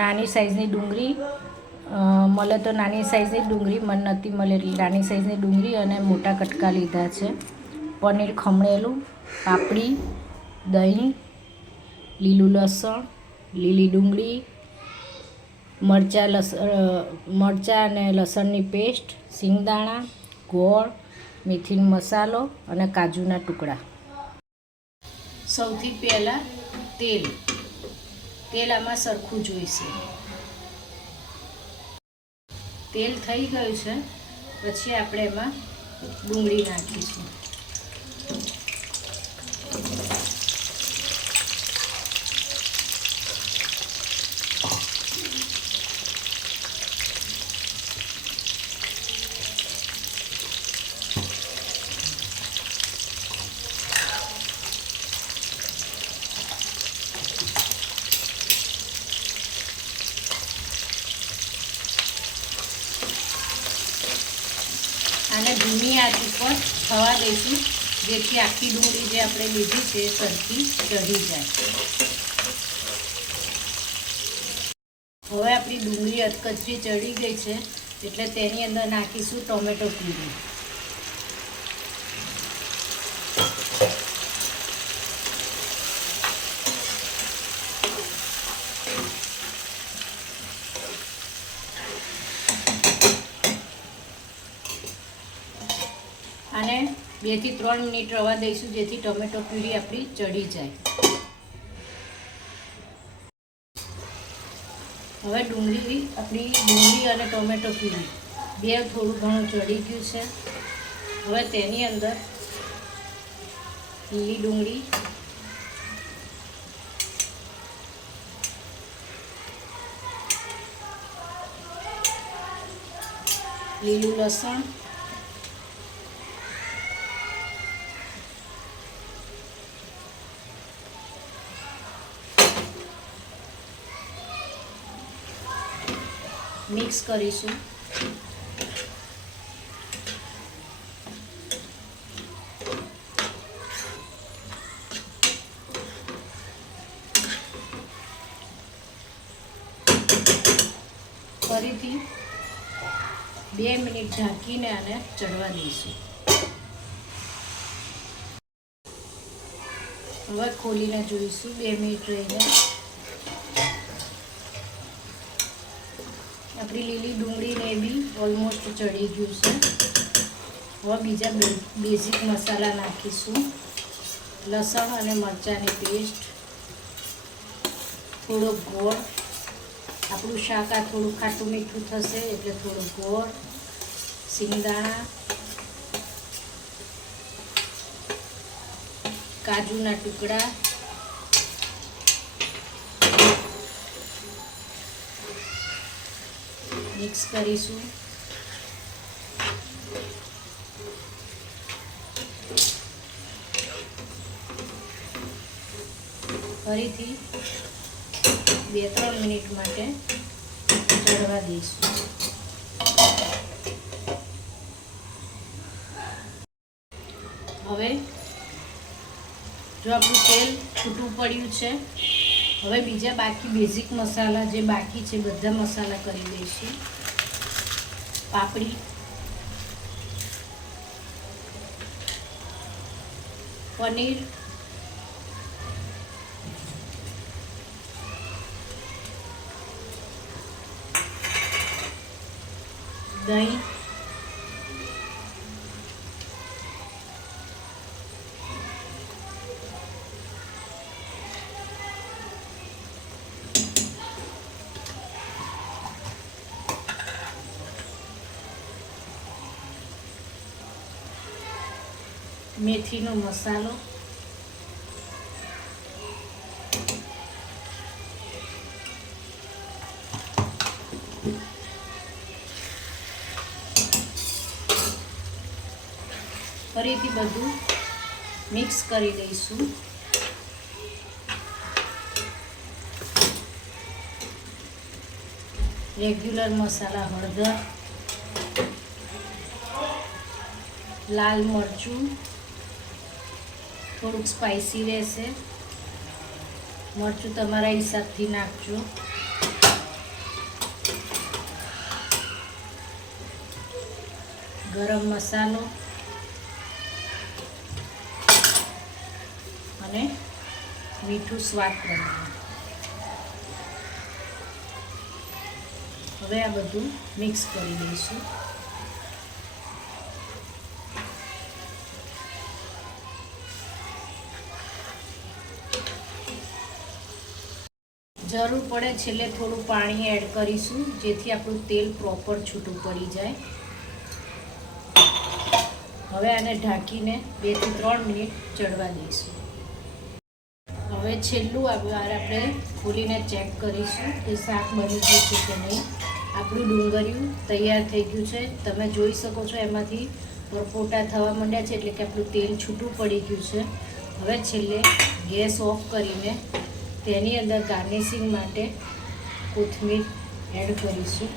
નાની સાઈઝની ડુંગળી મળે તો નાની સાઇઝની ડુંગળી, મને નથી મળે એટલે નાની સાઇઝની ડુંગળી અને મોટા કટકા લીધા છે. પનીર ખમણેલું, પાપડી, દહીં, લીલું લસણ, લીલી ડુંગળી, મરચાં લસ મરચાં અને લસણની પેસ્ટ સિંગદાણા, ગોળ, મેથીનો મસાલો અને કાજુના ટુકડા. સૌથી પહેલાં તેલ. તેલ આમાં સરખું જોઈશે તેલ થઈ ગયું છે. પછી આપણે એમાં ડુંગળી નાખીશું. આને ધીમી આંચ ઉપર થવા દઈશું, જેથી આખી ડુંગળી જે આપણે લીધી છે એ સરખી ચઢી જાય. હવે આપણી ડુંગળી અધકચરી ચડી ગઈ છે, એટલે તેની અંદર નાખીશું ટોમેટો પ્યુરી. અને બેથી ત્રણ મિનિટ રવા દઈશું, જેથી ટોમેટો પ્યુરી આપણી ચડી જાય. હવે ડુંગળી, આપણી ડુંગળી અને ટોમેટો પ્યુરી. બે થોડું ઘણું ચડી ગયું છે. હવે તેની અંદર લીલી ડુંગળી, લીલું લસણ મિક્સ કરીશું. ફરીથી બે મિનિટ ઢાંકીને આને ચડવા દઈશું. હવે ખોલીને જોઈશું. બે મિનિટ રહીને. આપણી લીલી ડુંગળીને બી ઓલમોસ્ટ ચડી ગયું છે. હવે બીજા બેઝિક મસાલા નાખીશું. લસણ અને મરચાંની પેસ્ટ થોડો ગોળ. આપણું શાક આ થોડું ખાટું મીઠું થશે એટલે થોડો ગોળ. સિંગદાણા. કાજુના ટુકડા. મિક્સ કરીશું. ફરીથી બે ત્રણ મિનિટ માટે ચડવા દઈશું. હવે જો આપણું તેલ છૂટું પડ્યું છે હવે બીજા બાકી બેઝિક મસાલા જે બાકી છે, બધા મસાલા કરી દઈશું. પાપડી. પનીર. દહીં. મેથીનો મસાલો ફરીથી બધું મિક્સ કરી દઈશું રેગ્યુલર મસાલા હળદર લાલ મરચું થોડુંક સ્પાઇસી રહેશે. મરચું તમારા હિસાબથી નાખજો. ગરમ મસાલો. અને મીઠું સ્વાદ પ્રમાણે. હવે આ બધું મિક્સ કરી દઈશું જરૂર પડે છેલ્લે થોડું પાણી એડ કરીશું, જેથી આપણું તેલ પ્રોપર છૂટું પડી જાય. હવે આને ઢાંકીને બેથી ત્રણ મિનિટ ચડવા દઈશું. હવે છેલ્લું આપણે ખોલીને ચેક કરીશું કે શાક બની ગયું છે કે નહીં. આપણું ડુંગળીયું તૈયાર થઈ ગયું છે. તમે જોઈ શકો છો એમાંથી પરપોટા થવા માંડ્યા છે એટલે કે આપણું તેલ છૂટું પડી ગયું છે. હવે છેલ્લે ગેસ ઓફ કરીને તેની અંદર ગાર્નિશિંગ માટે કોથમીર એડ કરીશું.